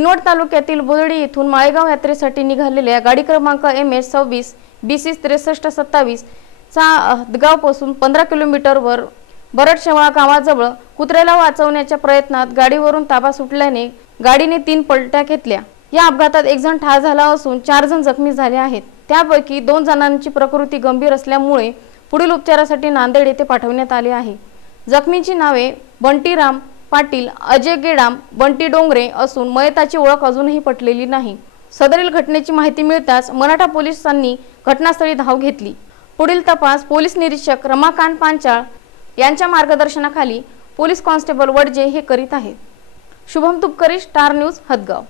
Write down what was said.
किनवट तालुक्यातील बोर्डी येथून माळेगाव यात्रेसाठी निघालेल्या गाडी क्रमांक MS 26 BC 6327 चा हदगावपासून 15 किलोमीटरवर बरडशेवाळा गावाजवळ कुत्र्याला वाचवण्याच्या प्रयत्नात गाडीवरून ताबा सुटल्याने गाडीने 3 पलट्या घेतल्या। या अपघातात एक जण ठार झाला असून 4 जण जखमी झाले आहेत। त्यापैकी 2 जणांची प्रकृती गंभीर असल्यामुळे पुढील उपचारासाठी नांदेड येथे पाठवण्यात आले आहे। जखमींची नावे बंटीराम पाटील, अजय गेडाम, बंटी डोंगरे असून मयताची ओळख अजूनही पटलेली नाही। सदरील घटनेची माहिती मिळताच मराठा पोलिसांनी घटनास्थळी धाव घेतली। पुढील तपास पोलीस निरीक्षक रमाकांत पांचाळ यांच्या मार्गदर्शनाखाली पोलीस कॉन्स्टेबल वडजे हे करीत आहेत। Shubham तुपकरी, star news, Hadgaon.